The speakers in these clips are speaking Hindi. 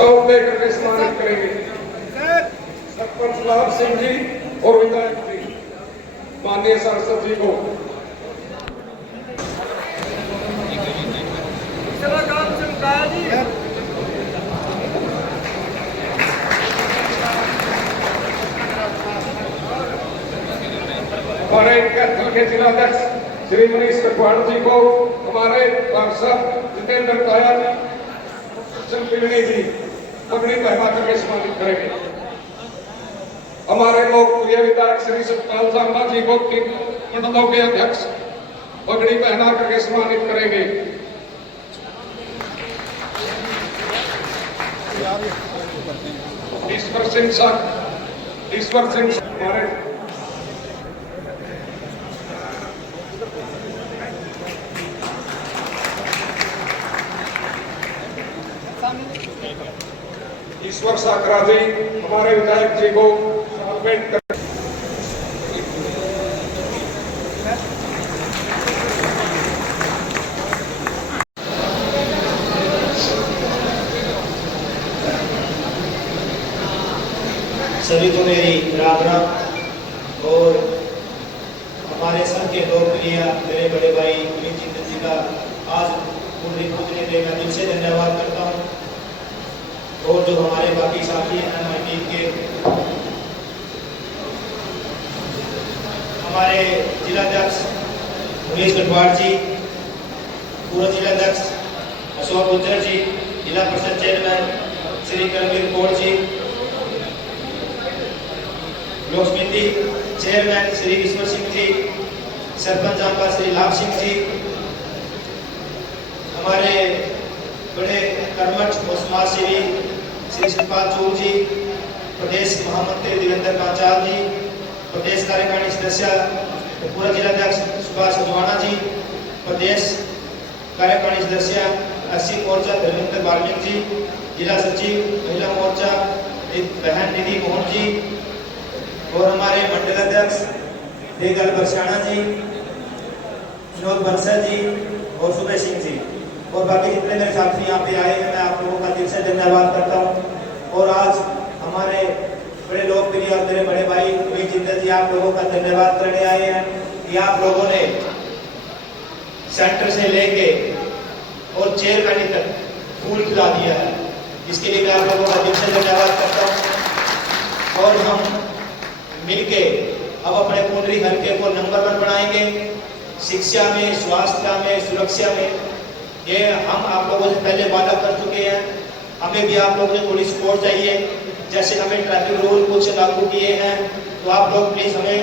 सौंप देकर के सम्मानित करेंगे सरपंच लाभ सिंह जी और विधायक जी माननीय सांसद जी को। हमारे कैथल के जिलाध्यक्ष श्री मनीष कटवाड़ जी को, हमारे पार्षद जितेंद्र काया जी पगड़ी पहना करके सम्मानित करेंगे। हमारे लोकप्रिय विधायक श्री सतपाल सांबा जी को मंडलों के अध्यक्ष पगड़ी पहना करके सम्मानित करेंगे। ईश्वर सिंह हमारे ईश्वर साकरा जी हमारे विधायक जी को भेंट कर सभी को मेरी राम राम। और हमारे सबके लोकप्रिय मेरे बड़े भाई जितेंद्र जी का आज पूरी पूजने के मैं दिल से धन्यवाद करता हूँ। और जो हमारे बाकी साथी हैं हमारी टीम के, हमारे जिलाध्यक्ष मनीष कटवाड़ जी, पूर्व जिलाध्यक्ष अशोक गुज्जर जी, जिला परिषद चेयरमैन श्री करमवीर कौर जी, लोक समिति चेयरमैन श्री ईश्वर सिंह जी, सरपंच जांबा श्री लाभ सिंह जी, हमारे बड़े कर्मठ और समाजसेवी श्री सतपाल चौक जी, प्रदेश महामंत्री देवेंद्र पांचाल जी, प्रदेश कार्यकारिणी सदस्य पूर्व जिलाध्यक्ष सुभाष अजवाना जी, प्रदेश कार्यकारिणी सदस्य अस्सी मोर्चा धर्मेंद्र वाल्मीकि जी, जिला सचिव महिला मोर्चा बहन निधि मोहन जी, और हमारे मंडल अध्यक्ष देगल बरसाना जी, विनोद बंसल जी और सुबह सिंह जी, और बाकी जितने मेरे साथी यहाँ पे आए हैं मैं आप लोगों का दिल से धन्यवाद करता हूँ। और आज हमारे बड़े लोकप्रिय और मेरे बड़े भाई जितेंद्र जी आप लोगों का धन्यवाद करने आए हैं कि आप लोगों ने सेंटर से लेके और चेयरमैन तक फूल खिला दिया है, इसके लिए मैं आप लोगों का दिल से धन्यवाद करता हूँ। और हम मिलके अब अपने कुंडली हल्के को नंबर 1 बनाएंगे, शिक्षा में, स्वास्थ्य में, सुरक्षा में। ये हम आप लोगों से पहले वादा कर चुके हैं, हमें भी आप लोगों से थोड़ी सपोर्ट चाहिए। जैसे हमें ट्रैफिक रूल कुछ लागू किए हैं तो आप लोग प्लीज हमें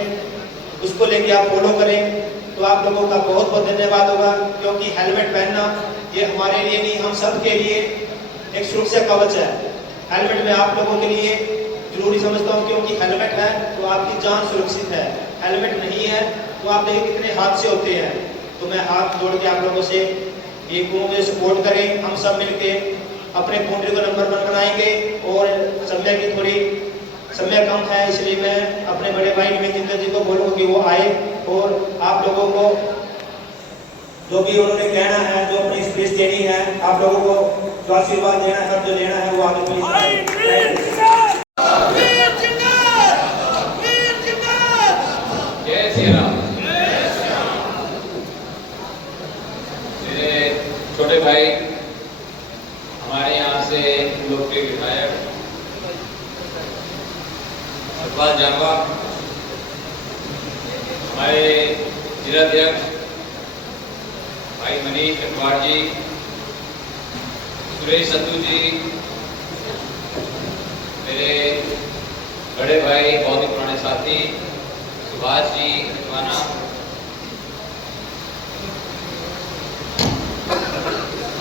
उसको लेके आप फॉलो करें, तो आप लोगों का बहुत बहुत धन्यवाद होगा। क्योंकि हेलमेट पहनना ये हमारे लिए नहीं, हम सब के लिए एक सुरक्षा कवच है। हेलमेट में आप लोगों के लिए जरूरी समझता हूँ, क्योंकि हेलमेट है तो आपकी जान सुरक्षित है, हेलमेट नहीं है तो आप देखिए कितने हादसे होते हैं। तो मैं हाथ जोड़ के आप लोगों से ये मुझे सपोर्ट करें, हम सब मिलके अपने कुंडली को नंबर 1 बनाएंगे। और समय की थोड़ी समय कम है, इसलिए मैं अपने बड़े भाई जितेंद्र जी को बोलूँगा कि वो आए और आप लोगों को जो भी उन्होंने कहना है, जो अपनी स्पीच देनी है, आप लोगों को जो आशीर्वाद देना है, जो लेना है वो आगे प्लीज। छोटे भाई हमारे यहाँ से लोकप्रिय विधायक सतपाल जांबा, हमारे जिलाध्यक्ष भाई मनीष कटवाड़ जी, सुरेश सत्तू जी, मेरे बड़े भाई बहुत ही पुराने साथी सुभाष जी अजवाना,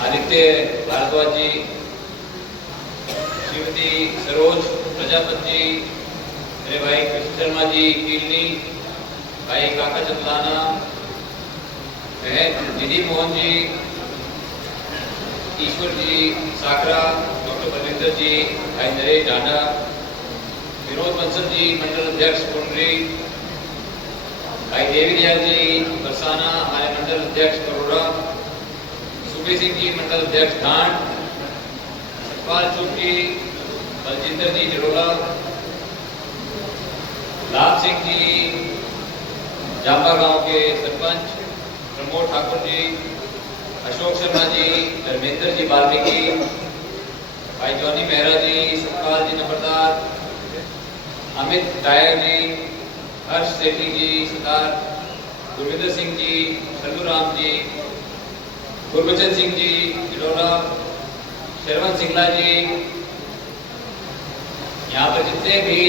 आदित्य भारद्वाज जी, श्रीमती सरोज प्रजापति जी, मेरे भाई कृष्ण शर्मा जी कीलनी, भाई काका चंदलाना, बहन निधि मोहन जी, ईश्वर जी साकरा, डॉक्टर बलविंदर जी, भाई नरेश डांडा, विनोद बंसल जी मंडल अध्यक्ष कुंडली, भाई देवी दयाल जी बरसाना हमारे मंडल अध्यक्ष करोड़ा, सुबह सिंह जी मंडल अध्यक्ष धान, सतपाल चौधरी, बलजिंदर जी जरोला, लाभ सिंह जी जापा गांव के सरपंच, प्रमोद ठाकुर जी, अशोक शर्मा जी, धर्मेंद्र जी वाल्मीकि, भाई जॉनी मेहरा जी, सतपाल जी नंबरदार, अमित डायर जी, हर्ष सेठी जी सरदार, गुरविंदर सिंह जी, शर्मूराम जी, गुरबचन सिंह जी जिलोरा, शरवण सिंगला जी, यहाँ पर जितने भी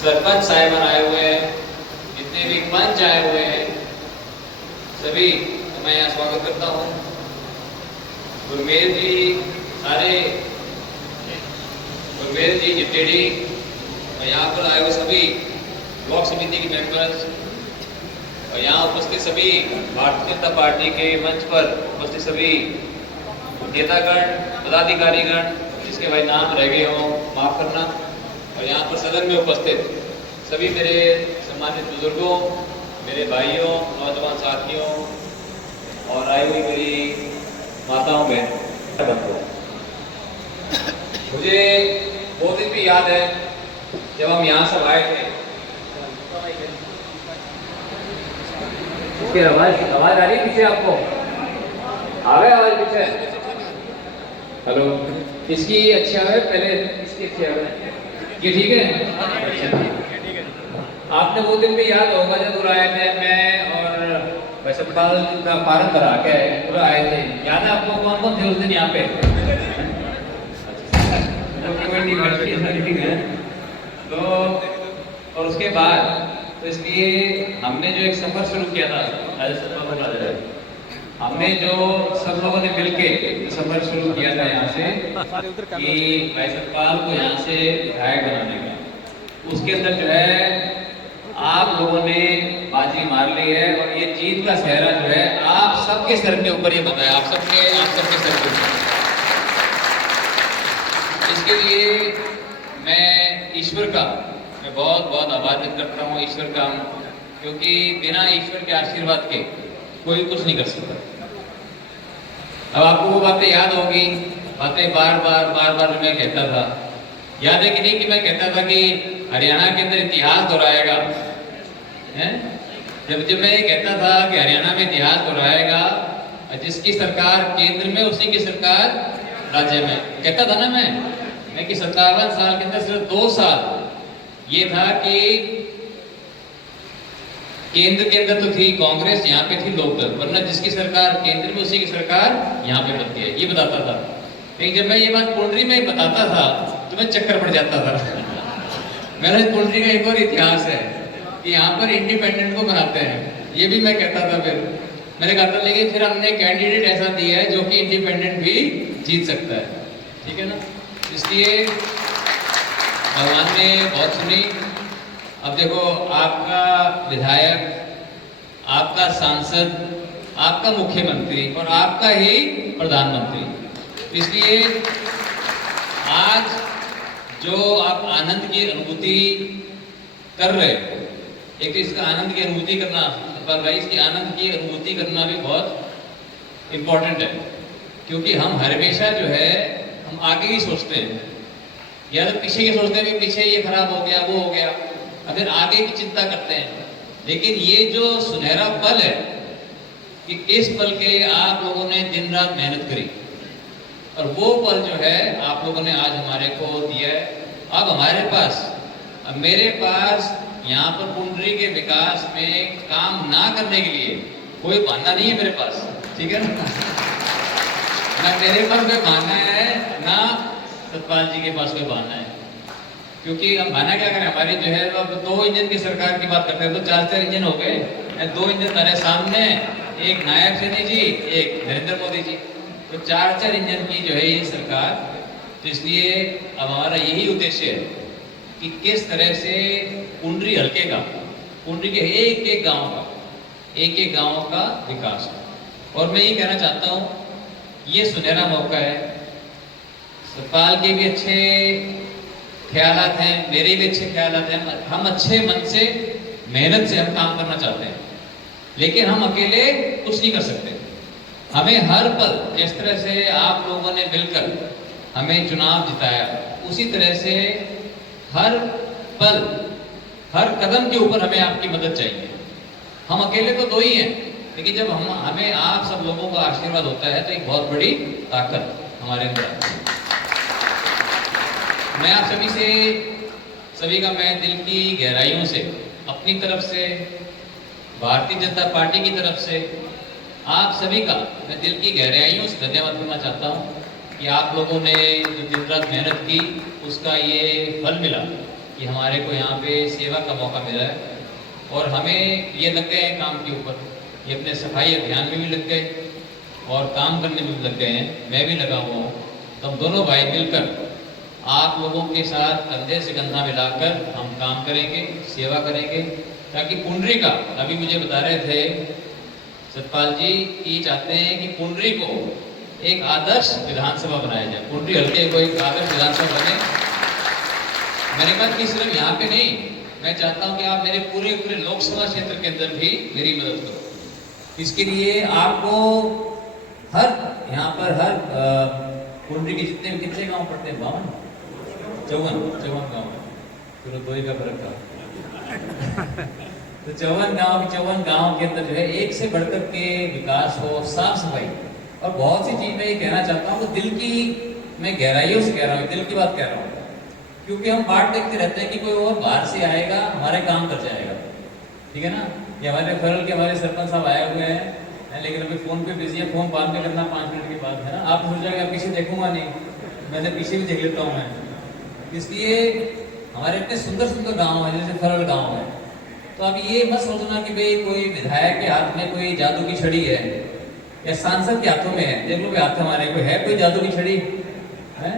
सरपंच साहिबान आए हुए हैं, जितने भी पंच आए हुए हैं, सभी को मैं यहाँ स्वागत करता हूँ। गुरमेल जी, सारे गुरमेल जी जितेड़ी और यहाँ पर आए हुए सभी ब्लॉक समिति के मेंबर्स और यहाँ उपस्थित सभी भारतीय जनता पार्टी के मंच पर उपस्थित सभी नेतागण, पदाधिकारीगण, जिसके भाई नाम रह गए हों माफ करना, और यहाँ पर सदन में उपस्थित सभी मेरे सम्मानित बुजुर्गों, मेरे भाइयों, नौजवान साथियों और आई हुई मेरी माताओं बहनों, मुझे वो दिन भी याद है जब हम यहाँ सब आए थे। इसकी आवाज आ रही है पीछे आपको? आ गए आवाज पीछे? हेलो, इसकी अच्छी आवाज है, पहले इसकी अच्छी आवाज है, ये ठीक है? आपने वो दिन भी याद होगा जब आए थे, मैं और सतपाल का पारण करा के पूरा आए थे। याद है आपको कौन कौन थे उस दिन यहाँ पे? तो और उसके बाद तो इसलिए हमने जो एक सफर शुरू किया था, हमने जो सब लोगों ने मिलके सफर शुरू किया था यहाँ से कि भाई सतपाल को यहाँ से विधायक बनाने का, उसके अंदर जो है आप लोगों ने बाजी मार ली है और ये जीत का सेहरा जो है आप सबके सर के ऊपर ये बताया, आप सबके सर के ऊपर। इसके लिए मैं ईश्वर का बहुत बहुत आभार व्यक्त करता हूँ, ईश्वर का, क्योंकि बिना ईश्वर के आशीर्वाद के कोई कुछ नहीं कर सकता। अब आपको वो बातें याद होगी, बातें बार बार मैं कहता था, याद है कि नहीं, कि मैं कहता था कि हरियाणा के अंदर इतिहास दोहराएगा, हैं? जब मैं ये कहता था कि हरियाणा में इतिहास दोहराएगा, जिसकी सरकार केंद्र में उसी की सरकार राज्य में, कहता था ना मैं कि 57 साल के अंदर सिर्फ 2 साल ये था कि केंद्र के अंदर तो थी कांग्रेस, यहाँ पे थी लोकदल, वरना जिसकी सरकार केंद्र में उसी की सरकार यहाँ पे बनती है, ये बताता था। लेकिन जब मैं ये बात पुंडरी में बताता था तो मैं चक्कर पड़ जाता था। मेरा पुंडरी का एक और इतिहास है कि यहाँ पर इंडिपेंडेंट को बनाते हैं, ये भी मैं कहता था। फिर मैंने कहा था लेकिन फिर हमने कैंडिडेट ऐसा दिया है जो कि इंडिपेंडेंट भी जीत सकता है, ठीक है ना। इसलिए भगवान ने बहुत सुनी। अब देखो, आपका विधायक, आपका सांसद, आपका मुख्यमंत्री और आपका ही प्रधानमंत्री, इसलिए आज जो आप आनंद की अनुभूति कर रहे हो, एक तो इसका आनंद की अनुभूति करना, पर भाई इसकी आनंद की अनुभूति करना भी बहुत इम्पोर्टेंट है, क्योंकि हम हमेशा जो है हम आगे ही सोचते हैं, या तो पीछे की सोचते हैं, पीछे ये खराब हो गया, वो हो गया, फिर आगे की चिंता करते हैं। लेकिन ये जो सुनहरा पल है कि इस पल के लिए आप लोगों ने दिन रात मेहनत करी और वो पल जो है आप लोगों ने आज हमारे को दिया है। अब हमारे पास, अब मेरे पास यहाँ पर पुंडरी के विकास में काम ना करने के लिए कोई बहाना नहीं है मेरे पास, ठीक है ना मेरे पास कोई बहाना है, ना सतपाल जी के पास कोई बहाना है, क्योंकि हम बहाना क्या करें, हमारी जो है अब 2 इंजन की सरकार की बात करते हैं तो 4 इंजन हो गए, 2 इंजन हमारे सामने, एक नायब सिंह जी, एक नरेंद्र मोदी जी, तो 4 इंजन की जो है ये सरकार। तो इसलिए अब हमारा यही उद्देश्य है कि किस तरह से पुंडरी हल्के का, पुंडरी के एक एक गांव का विकास हो। और मैं ये कहना चाहता हूँ, ये सुनहरा मौका है, सतपाल के भी अच्छे ख्यालात हैं, मेरे भी अच्छे ख्यालात हैं, हम अच्छे मन से मेहनत से हम काम करना चाहते हैं, लेकिन हम अकेले कुछ नहीं कर सकते। हमें हर पल जिस तरह से आप लोगों ने मिलकर हमें चुनाव जिताया, उसी तरह से हर पल हर कदम के ऊपर हमें आपकी मदद चाहिए। हम अकेले तो दो ही हैं, लेकिन जब हमें आप सब लोगों का आशीर्वाद होता है तो एक बहुत बड़ी ताकत हमारे अंदर आती है। मैं आप सभी का मैं दिल की गहराइयों से, अपनी तरफ से, भारतीय जनता पार्टी की तरफ से, आप सभी का मैं दिल की गहराइयों से धन्यवाद करना चाहता हूँ कि आप लोगों ने जो दिन रात मेहनत की उसका ये फल मिला कि हमारे को यहाँ पे सेवा का मौका मिला है। और हमें ये लग गए हैं काम के ऊपर, ये अपने सफाई अभियान में भी लग गए और काम करने में भी लग गए हैं, मैं भी लगा हुआ हूँ। तो हम दोनों भाई मिलकर आप लोगों के साथ कंधे से कंधा मिलाकर हम काम करेंगे, सेवा करेंगे, ताकि पुंडरी का, अभी मुझे बता रहे थे सतपाल जी कि चाहते हैं कि पुंडरी को एक आदर्श विधानसभा बनाया जाए, पुंडरी हल्के को एक आदर्श विधानसभा बने। मैंने कहा कि सिर्फ यहाँ पे नहीं, मैं चाहता हूँ कि आप मेरे पूरे लोकसभा क्षेत्र के अंदर भी मेरी मदद करो। इसके लिए आपको हर यहाँ पर हर पुंडरी के जितने कितने गांव पड़ते हैं, 54 गांव, चलो 2 ही का फर्क था। तो 54 गांव के अंदर जो है एक से बढ़कर के विकास हो, साफ सफाई और बहुत सी चीज मैं ये कहना चाहता हूँ, दिल की मैं गहराइयों से कह रहा हूँ, दिल की बात कह रहा हूँ, क्योंकि हम बात देखते रहते हैं कि कोई और बाहर से आएगा हमारे काम कर जाएगा, ठीक है ना। ये हमारे फरल के हमारे सरपंच साहब आए हुए हैं, लेकिन अभी फोन पे बिजी है, फोन बाद में करना 5 मिनट के बाद, है ना। आप सोच जाएंगे पीछे देखूंगा नहीं, मैं तो पीछे भी देख लेता हूँ मैं। इसलिए हमारे इतने सुंदर सुंदर गाँव है, जैसे फरल गाँव है, तो अब ये मत सोचना कि भाई कोई विधायक के हाथ में कोई जादू की छड़ी है या सांसद के हाथों में है। देख लो हाथ हमारे कोई है कोई जादू की छड़ी है,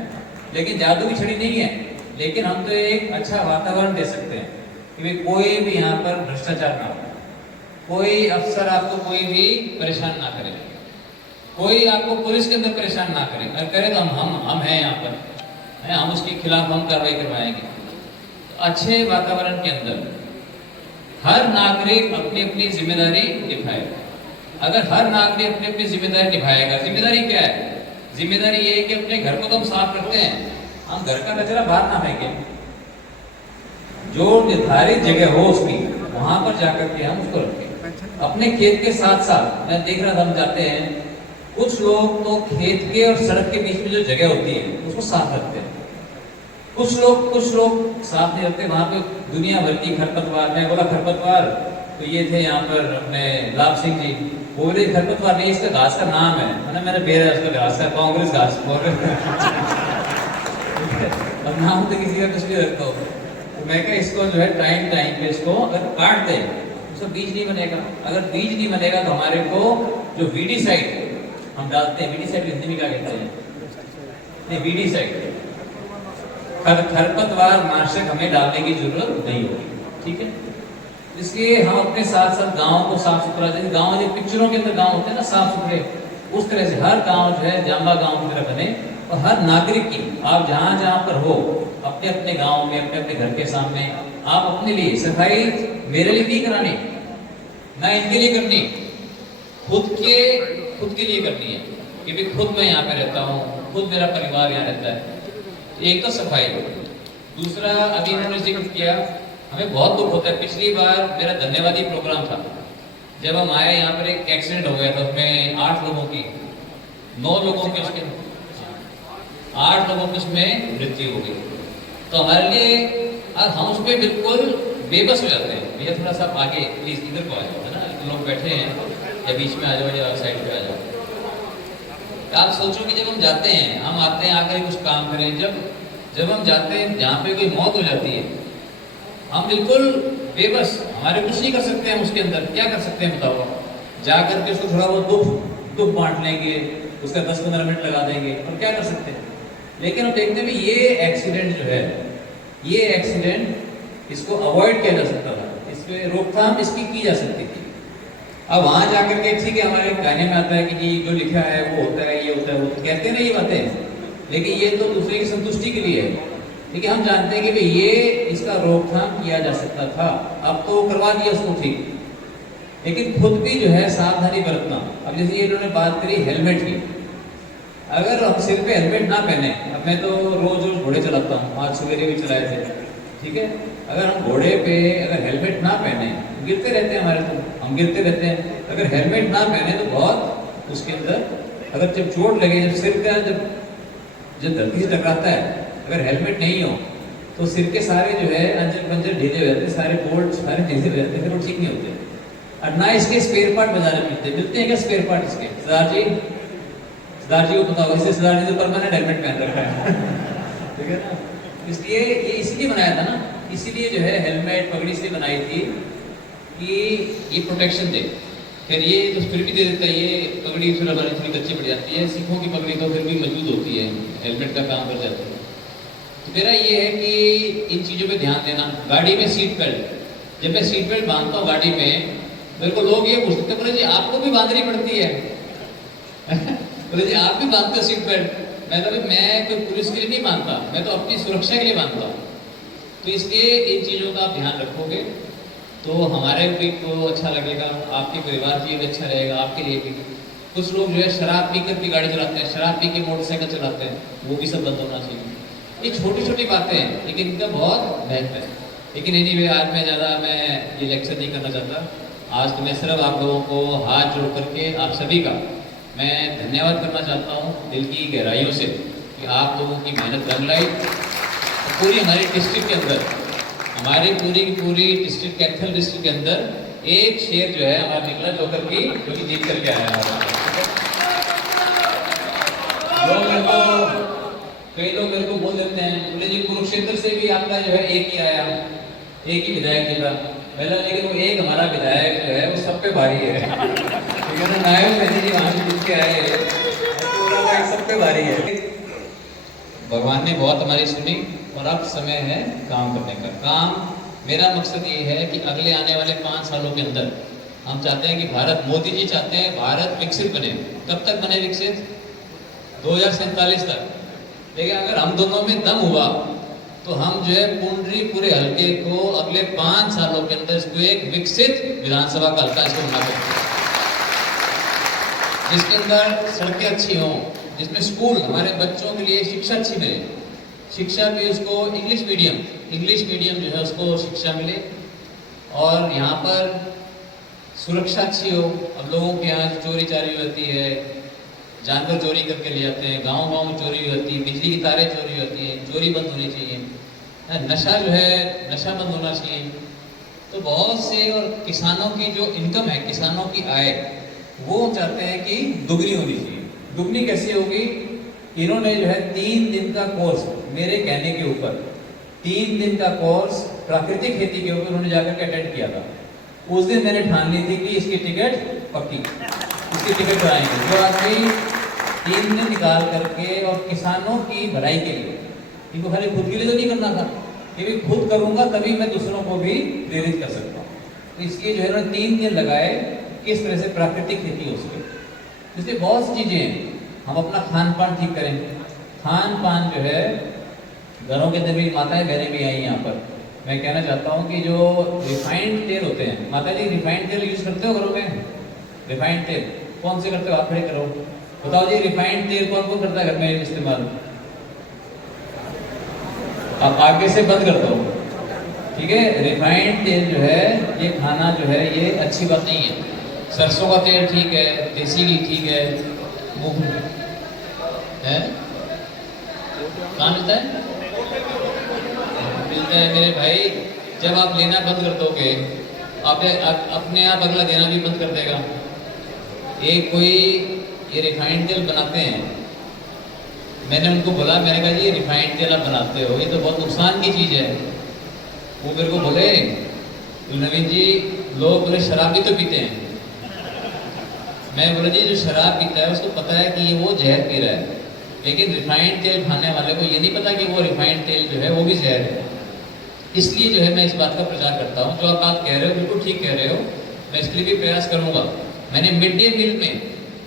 लेकिन जादू की छड़ी नहीं है। लेकिन हम तो एक अच्छा वातावरण दे सकते हैं कि भाई कोई भी यहाँ पर भ्रष्टाचार ना हो, कोई अफसर आपको कोई भी परेशान ना करे, कोई आपको पुलिस के अंदर परेशान ना करे, अगर करे तो हम हैं यहाँ पर, है, हम उसके खिलाफ हम कार्रवाई करवाएंगे। तो अच्छे वातावरण के अंदर हर नागरिक अपनी अपनी जिम्मेदारी निभाएगा। अगर हर नागरिक अपनी अपनी जिम्मेदारी निभाएगा, जिम्मेदारी क्या है? जिम्मेदारी ये है कि अपने घर को तो हम साफ रखते हैं, हम घर का कचरा बाहर ना फेंके, जो निर्धारित जगह हो उसकी वहां पर जाकर के हम उसको रखें। अपने खेत के साथ साथ मैं देख रहा था, हम जाते हैं, कुछ लोग तो खेत के और सड़क के बीच में जो जगह होती है उसको साफ रखते हैं, कुछ लोग साफ नहीं रखते। वहां पे दुनिया भर की खरपतवार, मैं बोला खरपतवार, तो ये थे यहाँ पर अपने लाभ सिंह जी, बोले खरपतवार नहीं, इसका घास का नाम है, मैंने बेरा उसका घास है, कांग्रेस घास। अब नाम तो किसी का कुछ भी रखता हो, तो मैं क्या इसको जो है टाइम पे इसको अगर काट दे तो बीज नहीं बनेगा। अगर बीज नहीं बनेगा तो हमारे को जो वीडीसाइड हम डालते हैं, वीडीसाइड हिंदी में क्या कहते हैं? नहीं, वीडीसाइड खरपतवार नाशक हमें डालने की जरूरत नहीं होगी, ठीक है। इसलिए हम अपने साथ साथ गाँव को साफ सुथरा, जैसे गाँव जो पिक्चरों के अंदर गाँव होते हैं ना साफ सुथरे, उस तरह से हर गाँव जो है जांबा गाँव की तरह बने। और हर नागरिक की, आप जहाँ जहाँ पर हो अपने अपने गाँव में, अपने अपने घर के सामने, आप अपने लिए सफाई मेरे लिए नहीं करानी, ना इनके लिए करनी, खुद के लिए करनी है कि भाई खुद मैं यहाँ पे रहता हूँ, खुद मेरा परिवार यहाँ रहता है। एक तो सफाई, दूसरा अभी इन्होंने जिक्र किया, हमें बहुत दुख होता है। पिछली बार मेरा धन्यवादी प्रोग्राम था, जब हम आए यहाँ पर एक एक्सीडेंट हो गया था, उसमें 8 लोगों की 9 लोगों की उसके 8 लोगों की उसमें मृत्यु हो गई। तो हमारे लिए अब हम उस पर बिल्कुल बेबस हो जाते हैं। भैया थोड़ा सा आगे प्लीज इधर को आ जाओ, है ना, लोग बैठे हैं, या बीच में आ जाओ या साइड पे आ जाओ। आप सोचो कि जब हम जाते हैं, हम आते हैं आकर कुछ काम करें, जब हम जाते हैं जहाँ पे कोई मौत हो जाती है, हम बिल्कुल बेबस, हमारे कुछ नहीं कर सकते हैं उसके अंदर, क्या कर सकते हैं बताओ? जा करके उसको थोड़ा बहुत दुख बांट लेंगे, उसका 10-15 मिनट लगा देंगे, और क्या कर सकते हैं। लेकिन हम देखते हैं ये एक्सीडेंट जो है, ये एक्सीडेंट इसको अवॉइड किया जा सकता था, इस पे रोकथाम इसकी की जा सकती थी। अब वहां जाकर के ठीक है, हमारे कहने में आता है कि जी जो लिखा है वो होता है, ये होता है, वो तो कहते हैं ना ये बातें, लेकिन ये तो दूसरे की संतुष्टि के लिए है। लेकिन हम जानते हैं कि भाई ये इसका रोकथाम किया जा सकता था, अब तो करवा दिया उसको ठीक। लेकिन खुद भी जो है सावधानी बरतना। अब जैसे ये इन्होंने बात करी हेलमेट की, अगर हम सिर पे हेलमेट ना पहने, अब मैं तो रोज रोज घोड़े चलाता हूँ, आज सवेरे भी चलाए थे, ठीक है, अगर हम घोड़े पे अगर हेलमेट ना पहने, गिरते रहते हैं हमारे, तो हम गिरते रहते हैं, अगर हेलमेट ना पहने तो बहुत उसके अंदर अगर जब चोट लगे, जब सिर का जब धरती से टकराता है, अगर हेलमेट नहीं हो तो सिर के सारे जो है अंजन पंजन ढीले हो जाते हैं, सारे बोल्ट सारे ढीले हो जाते हैं, फिर वो ठीक नहीं होते। और ना इसके स्पेयर पार्ट बाजार में मिलते हैं क्या स्पेयर पार्ट इसके? सरदार जी को पता होगा, इससे सरदार जी तो परमानेंट हेलमेट पहन रखा है ठीक है ना। इसलिए ये इसीलिए बनाया था ना, इसीलिए जो है हेलमेट पगड़ी से बनाई थी कि ये प्रोटेक्शन दे। फिर ये तो फिर भी दे देता है, ये पगड़ी फिर हमारी थोड़ी कच्ची पड़ जाती है, सिखों की पगड़ी तो फिर भी मजबूत होती है, हेलमेट का काम कर जाती है। तो मेरा ये है कि इन चीज़ों पे ध्यान देना। गाड़ी में सीट बेल्ट, जब मैं सीट बेल्ट बांधता हूँ गाड़ी में, मेरे को लोग ये पूछते बोले जी आपको भी बांधनी पड़ती है बोले जी आप भी बांधते हो सीट बेल्ट? मैं कोई पुलिस के लिए नहीं बांधता, मैं तो अपनी सुरक्षा के लिए बांधता हूँ। तो इसलिए इन चीज़ों का आप ध्यान रखोगे तो हमारे भी को अच्छा लगेगा, आपके परिवार के लिए भी अच्छा रहेगा, आपके लिए भी। कुछ लोग जो है शराब पीकर भी गाड़ी चलाते हैं, शराब पी के मोटरसाइकिल चलाते हैं, वो भी सब बंद होना चाहिए। ये छोटी छोटी बातें हैं लेकिन इनका बहुत महत्व है। लेकिन एनीवे आज मैं ये लेक्चर नहीं करना चाहता। आज तो मैं सिर्फ आप लोगों को हाथ जोड़ करके आप सभी का मैं धन्यवाद करना चाहता हूँ दिल की गहराइयों से कि आप लोगों की मेहनत रंग लाई। पूरी हमारी डिस्ट्रिक्ट के अंदर, हमारी पूरी डिस्ट्रिक्ट कैथल डिस्ट्रिक्ट के अंदर एक शेर जो है हमारा निकला जोकर की, जो कि जीत करके आया है। कई लोग मेरे को बोल देते हैं, बोले जी कुरुक्षेत्र से भी आपका जो है एक ही आया, एक ही विधायक जीता। पहला लेकिन वो एक हमारा विधायक जो है वो सब पे भारी है ठीक है ना। नायब सैनी जी वहाँ से जीत के आए हैं, तो सब पे भारी है। भगवान ने बहुत हमारी सुनी और अब समय है काम करने का। काम, मेरा मकसद ये है कि अगले आने वाले 5 सालों के अंदर हम चाहते हैं कि भारत, मोदी जी चाहते हैं भारत विकसित बने। कब तक बने विकसित? 2047 तक। लेकिन अगर हम दोनों में दम हुआ तो हम जो है पुंडरी पूरे हल्के को अगले 5 सालों के अंदर इसको एक विकसित विधानसभा का हल्का इसको बना सकते हैं, जिसके अंदर सड़कें अच्छी हों, जिसमें स्कूल हमारे बच्चों के लिए शिक्षा अच्छी मिले, शिक्षा भी उसको इंग्लिश मीडियम जो है उसको शिक्षा मिले, और यहाँ पर सुरक्षा अच्छी हो। अब लोगों के यहाँ चोरी चारी होती है, जानवर चोरी करके ले जाते हैं, गांव में चोरी होती है, बिजली की तारें चोरी होती हैं, चोरी बंद होनी चाहिए, नशा जो है नशा बंद होना चाहिए। तो बहुत से, और किसानों की जो इनकम है, किसानों की आय, वो चाहते हैं कि दुगनी होनी चाहिए। दुगनी कैसे होगी? इन्होंने जो है 3 दिन का कोर्स, मेरे कहने के ऊपर 3 दिन का कोर्स प्राकृतिक खेती के ऊपर उन्होंने जाकर के अटेंड किया था। उस दिन मैंने ठान ली थी कि इसकी टिकट पक्की, इसकी टिकट कराएंगे। जो आदमी 3 दिन निकाल करके और किसानों की भलाई के लिए, इनको खाली खुद के लिए तो नहीं करना था, कि भी खुद करूंगा तभी मैं दूसरों को भी प्रेरित कर सकता हूँ। तो इसलिए जो है उन्होंने 3 दिन लगाए किस तरह से प्राकृतिक खेती हो सके। इसलिए बहुत सी चीज़ें हैं, हम अपना खान पान ठीक करें। खान पान जो है, घरों के अंदर भी माताएं बहनें भी आई यहाँ पर, मैं कहना चाहता हूँ कि जो रिफाइंड तेल होते हैं, माता जी रिफाइंड तेल यूज़ करते हो घरों में? रिफाइंड तेल कौन से करते हो? आप खड़े करो, बताओ जी रिफाइंड तेल कौन कौन करता है घर में इस्तेमाल? आप आगे से बंद कर दो, ठीक है। रिफाइंड तेल जो है ये खाना जो है ये अच्छी बात नहीं है। सरसों का तेल ठीक है, देसी घी ठीक है, मूंगफली है, कहाँ मिलता है? मिलता है मेरे भाई। जब आप लेना बंद कर दोगे, आप अपने आप अगला देना भी बंद कर देगा। एक कोई ये रिफाइंड तेल बनाते हैं, मैंने उनको बोला, मैंने कहा जी रिफाइंड तेल आप बनाते हो, ये तो बहुत नुकसान की चीज़ है। वो मेरे को बोले, नवीन जी लोग बोले शराब भी तो पीते हैं। मैं बोला जी जो शराब पीता है उसको पता है कि ये वो जहर पी रहा है, लेकिन रिफाइंड तेल खाने वाले को ये नहीं पता कि वो रिफाइंड तेल जो है वो भी जहर है। इसलिए जो है मैं इस बात का प्रचार करता हूँ। जो आप बात कह रहे हो बिल्कुल ठीक कह रहे हो, मैं इसके लिए भी प्रयास करूँगा। मैंने मिड डे मील में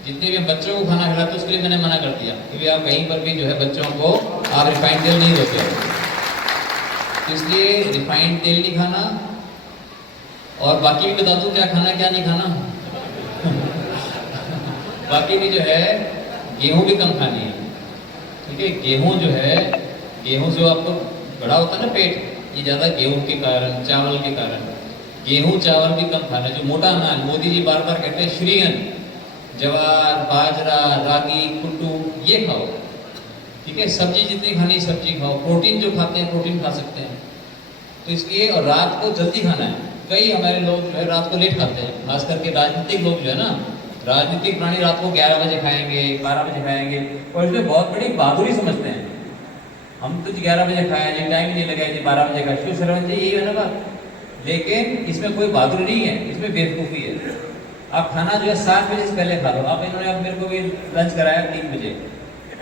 जितने भी बच्चों को खाना खिलाते उसके लिए मैंने मना कर दिया कि आप कहीं पर भी जो है बच्चों को आप रिफाइंड तेल नहीं देते। इसलिए रिफाइंड तेल नहीं खाना, और बाकी भी बता दूं क्या खाना है क्या नहीं खाना। बाकी भी जो है गेहूं भी कम खानी है, ठीक है। गेहूं जो है, गेहूं जो आपको बड़ा होता है ना पेट, ये ज़्यादा गेहूं के कारण, चावल के कारण, गेहूं चावल भी कम खाना है। जो मोटा अनाज, मोदी जी बार बार कहते हैं श्रीअन्न, ज्वार, बाजरा, रागी, कुट्टू, ये खाओ, ठीक है। सब्जी जितनी खानी सब्जी खाओ, प्रोटीन जो खाते हैं प्रोटीन खा सकते हैं। तो इसलिए, और रात को जल्दी खाना है। कई हमारे लोग जो है रात को लेट खाते हैं, खास करके राजनीतिक लोग जो है ना, राजनीतिक प्राणी रात को 11 बजे खाएंगे, 12 बजे खाएंगे, और इसमें बहुत बड़ी बहादुरी समझते हैं। हम तो 11 बजे खाए जी, टाइम ही नहीं लगा जी, 12 बजे खाए, क्यों शर्म चाहिए, ये है ना बात। लेकिन इसमें कोई बहादुरी नहीं है, इसमें बेवकूफ़ी है। आप खाना जो है 7 बजे से पहले खा लो। आप इन्होंने अब मेरे को भी लंच कराया 3 बजे,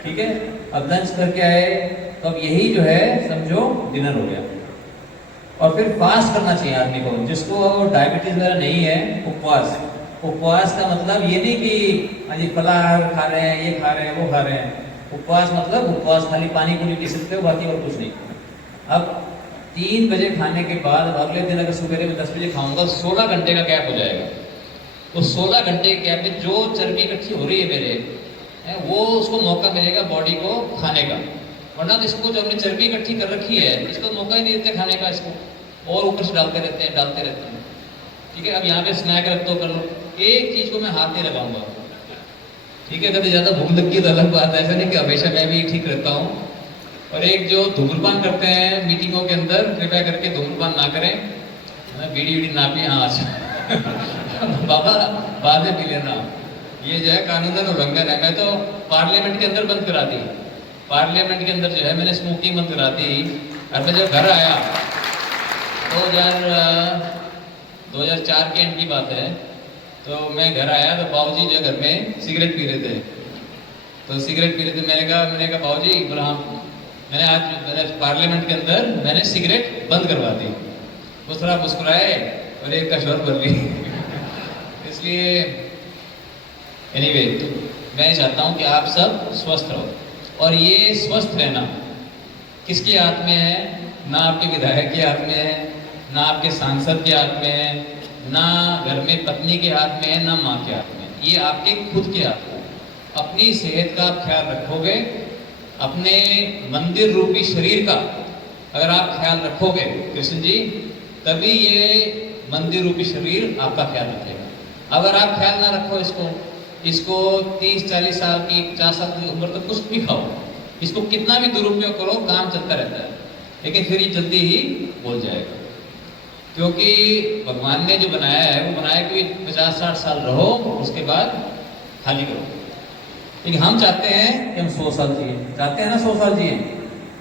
ठीक है। अब लंच करके आए तो अब यही जो है समझो डिनर हो गया। और फिर फास्ट करना चाहिए आदमी को, जिसको डायबिटीज वगैरह नहीं है, उपवास। उपवास का मतलब ये नहीं कि अजी फलाहार खा रहे हैं, ये खा रहे हैं, वो खा रहे हैं। उपवास मतलब उपवास खाली पानी पूरी पी सकते हो, बाकी और कुछ नहीं। अब 3 बजे खाने के बाद अगले दिन अगर सुबह में 10 बजे खाऊंगा, 16 घंटे का गैप हो जाएगा। उस 16 घंटे के गैप में जो चर्बी इकट्ठी हो रही है मेरे, वो उसको मौका मिलेगा बॉडी को खाने का। वरना तो इसको जो हमने चर्बी इकट्ठी कर रखी है, इसको मौका ही नहीं देते खाने का, इसको और ऊपर से डालते रहते हैं, ठीक है। अब यहाँ पे स्नैक रख दो, कर लो, एक चीज को मैं हाथ नहीं लगाऊंगा, ठीक है। अगर ज़्यादा भूख लगी तो अलग बात है, ऐसा नहीं कि हमेशा मैं भी ठीक रहता हूँ। और एक जो धूम्रपान करते हैं मीटिंगों के अंदर, कृपया करके धूम्रपान ना करें, बीड़ी वीड़ी ना पिए। हाँ अच्छा बाबा बाद में पी लेना, ये जो है कानूनन उल्लंघन है। मैं तो पार्लियामेंट के अंदर बंद करा दी, पार्लियामेंट के अंदर जो है मैंने स्मोकिंग बंद करा दी। और मैं जब घर आया 2004 के एंड की बात है, तो मैं घर आया तो बाबूजी जो घर में सिगरेट पी रहे थे, तो सिगरेट पी रहे थे। मैंने कहा बाबूजी, बोला हाँ, मैंने पार्लियामेंट के अंदर मैंने सिगरेट बंद करवा दी। वो थोड़ा मुस्कुराए और एक कशोर बन ली। इसलिए एनीवे, तो मैं चाहता हूँ कि आप सब स्वस्थ रहो। और ये स्वस्थ रहना किसके हाथ में है? ना आपके विधायक के हाथ में है, ना आपके सांसद के हाथ में है, ना घर में पत्नी के हाथ में है, ना माँ के हाथ में। ये आपके खुद के हाथ में। अपनी सेहत का ख्याल रखोगे, अपने मंदिर रूपी शरीर का अगर आप ख्याल रखोगे कृष्ण जी, तभी ये मंदिर रूपी शरीर आपका ख्याल रखेगा। अगर आप ख्याल ना रखो इसको 30-40 साल की, 50 साल की उम्र तक कुछ भी खाओ, इसको कितना भी दुरुपयोग करो, काम चलता रहता है, लेकिन फिर ये जल्दी ही बोल जाएगा। क्योंकि भगवान ने जो बनाया है, वो बनाया कि 50-60 साल रहो, उसके बाद खाली करो। लेकिन हम चाहते हैं कि हम 100 साल जिए, चाहते हैं ना 100 साल जिए।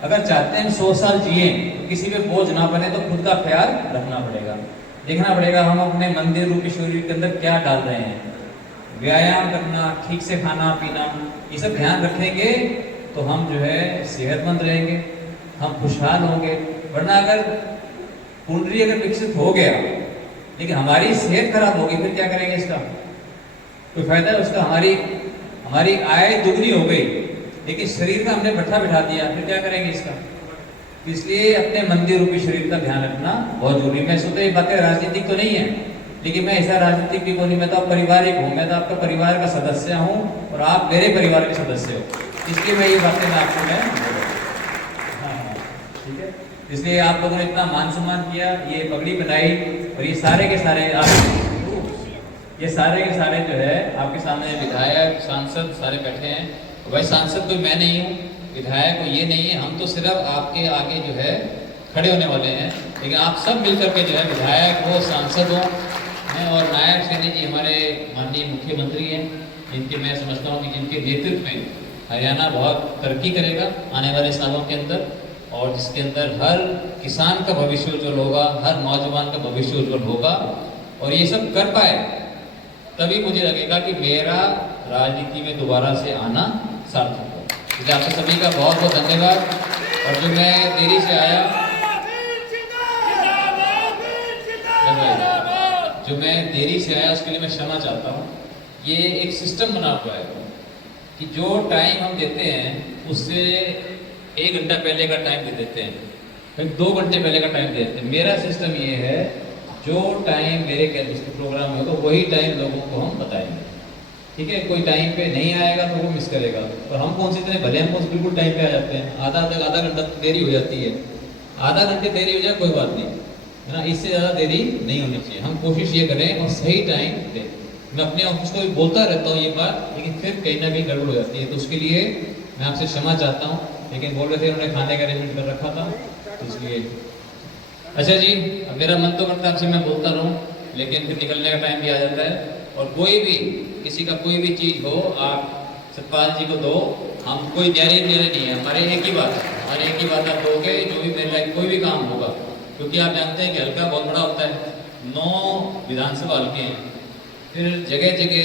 अगर चाहते हैं 100 साल जिए तो किसी पे बोझ ना बने, तो खुद का ख्याल रखना पड़ेगा, देखना पड़ेगा हम अपने मंदिर रूपी शरीर के अंदर क्या डाल रहे हैं। व्यायाम करना, ठीक से खाना पीना, ये सब ध्यान रखेंगे तो हम जो है सेहतमंद रहेंगे, हम खुशहाल होंगे। वरना अगर कुंडली अगर विकसित हो गया लेकिन हमारी सेहत खराब होगी, फिर क्या करेंगे? इसका कोई फायदा है उसका? हमारी आय दुगनी हो गई लेकिन शरीर का हमने बैठा बिठा दिया, फिर क्या करेंगे इसका? इसलिए अपने मंदिर रूपी शरीर का ध्यान रखना बहुत जरूरी है। मैं सोचता ये बातें राजनीतिक तो नहीं है, लेकिन मैं ऐसा राजनीतिक भी नहीं, मैं तो पारिवारिक हूँ, मैं तो आपका परिवार का सदस्य हूँ और आप मेरे परिवार के सदस्य हो, इसलिए मैं ये बातें मैं आपको मैं हाँ, ठीक है। इसलिए आप लोगों ने इतना मान सम्मान किया, ये पगड़ी बनाई, और ये सारे के सारे जो है आपके सामने विधायक, सांसद सारे बैठे हैं। भाई सांसद कोई मैं नहीं हूँ, विधायक कोई ये नहीं है, हम तो सिर्फ आपके आगे जो है खड़े होने वाले हैं। लेकिन आप सब मिलकर के जो है विधायक हो, सांसद हो, और नायब सैनी जी हमारे माननीय मुख्यमंत्री हैं, जिनके मैं समझता हूँ कि जिनके नेतृत्व में हरियाणा बहुत तरक्की करेगा आने वाले सालों के अंदर, और जिसके अंदर हर किसान का भविष्य उज्जवल होगा, हर नौजवान का भविष्य उज्जवल होगा। और ये सब कर पाए तभी मुझे लगेगा कि मेरा राजनीति में दोबारा से आना सार्थक हो। इसलिए आप सभी का बहुत बहुत धन्यवाद। और जो मैं देरी से आया, उसके लिए मैं क्षमा चाहता हूँ। ये एक सिस्टम बना हुआ है कि जो टाइम हम देते हैं उससे 1 घंटा पहले का टाइम दे देते हैं, फिर 2 घंटे पहले का टाइम दे देते हैं। मेरा सिस्टम ये है जो टाइम मेरे प्रोग्राम में होगा वही टाइम लोगों को हम बताएंगे, ठीक है। कोई टाइम पे नहीं आएगा तो वो मिस करेगा। और हम कौन से इतने भले, हम बिल्कुल टाइम पे आ जाते हैं, आधा घंटा देरी हो जाती है, आधा घंटे देरी हो जाए कोई बात नहीं, है ना, इससे ज़्यादा देरी नहीं होनी चाहिए। हम कोशिश ये करें और सही टाइम दें। मैं अपने ऑफिस को भी बोलता रहता हूँ ये बात, लेकिन फिर कहीं ना कहीं गड़बड़ हो जाती है, तो उसके लिए मैं आपसे क्षमा चाहता हूँ। लेकिन बोल रहे थे उन्होंने खाने का अरेंजमेंट कर रखा था, तो इसलिए अच्छा जी, अब मेरा मन तो करता है आपसे मैं बोलता रहूँ, लेकिन फिर निकलने का टाइम भी आ जाता है। और कोई भी किसी का कोई भी चीज़ हो आप सतपाल जी को दो, हम कोई जारी नहीं है, हमारे एक ही बात है, हमारे एक ही बात आप दोगे जो भी मेरे लायक कोई भी काम होगा, क्योंकि आप जानते हैं कि हल्का बहुत बड़ा होता है, 9 विधानसभा हल्के हैं, फिर जगह जगह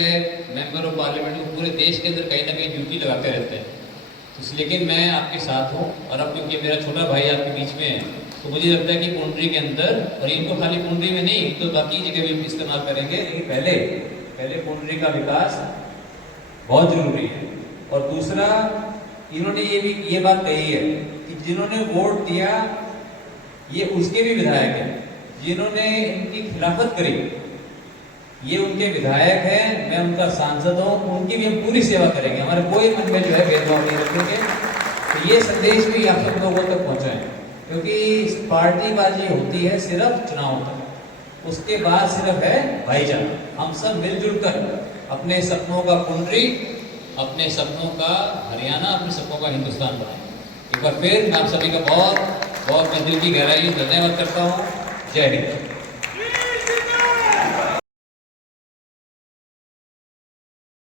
मेंबर ऑफ पार्लियामेंट को पूरे देश के अंदर कहीं ना कहीं ड्यूटी लगाते रहते हैं। तो लेकिन मैं आपके साथ हूँ, और अब क्योंकि मेरा छोटा भाई आपके बीच में है, तो मुझे लगता है कि पुंडरी के अंदर, और इनको खाली पुंडरी में नहीं तो बाकी जगह भी इस्तेमाल करेंगे, लेकिन पहले पुंडरी का विकास बहुत जरूरी है। और दूसरा, इन्होंने ये बात कही है कि जिन्होंने वोट दिया ये उसके भी विधायक हैं, जिन्होंने इनकी खिलाफत करी ये उनके विधायक हैं, मैं उनका सांसद हूँ, उनकी भी हम पूरी सेवा करेंगे, हमारे कोई मन में जो है भेदभाव नहीं रखेंगे। तो ये संदेश भी आप सब लोगों तक पहुँचाएं, क्योंकि पार्टीबाजी होती है सिर्फ चुनाव तक, उसके बाद सिर्फ है भाईचारा। हम सब मिलजुल कर अपने सपनों का पुंडरी, अपने सपनों का हरियाणा, अपने सपनों का हिंदुस्तान बनाएंगे। एक बार फिर मैं आप सभी का बहुत बहुत मैं दिल की गहराई धन्यवाद करता हूँ। जय हिंद।